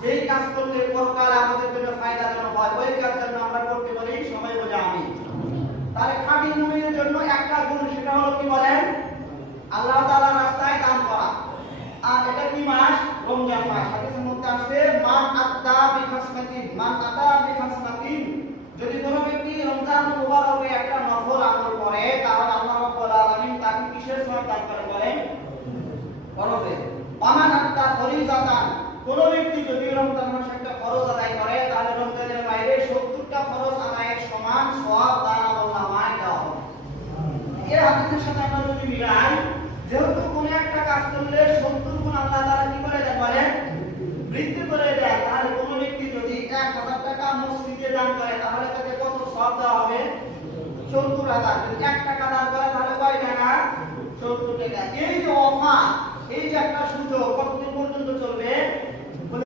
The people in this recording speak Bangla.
যেই কাজ করলে পরকাল আমাদের জন্য ফায়দাজনক হয় ওই কাজ যেন আমরা করতে পারি, সবাই বলে আমিন। তাহলে খাঁটি মুমিনের জন্য একটা গুণ, সেটা হলো কি বলেন, আল্লাহ তাআলার রাস্তায় দান করা। আর এটা কি মাস? রমজান মাস। হাদিসের মধ্যে আছে মান আতা বিখাসমাতিন, যদি কোনো ব্যক্তি রমজান মুবারকে একটা নফল আমল করে তাহলে আল্লাহ রাব্বুল আলামিন তাকে কিসের সওয়াব দান করে বলেন? ফরজে। ওমান আতা ফরিজাতান, কোন ব্যক্তি যদি রমজান মাসে একটা ফরজ আদায় করে তাহলে রমজানের বাইরে 70টা ফরজ আদায়ের সমান সওয়াব তার আমলনামায় দেওয়া হবে। এই হাদিসের সাথে আমরা যদি মিলাই, যেহেতু কোন একটা কাজ করলে 70 গুণ আল্লাহ তাআলা কি করে দেন বলেন? বৃদ্ধি করে দেন। তাহলে কোন ব্যক্তি যদি 1000 টাকা মসজিদে দান করে তাহলে তাকে কত সওয়াব দেওয়া হবে? 70,000। যদি 1 টাকা দান করে তাহলে কয় টাকা? 70 টাকা। এই যে অফার, এই যে একটা সুযোগ কতদিন পর্যন্ত চলবে?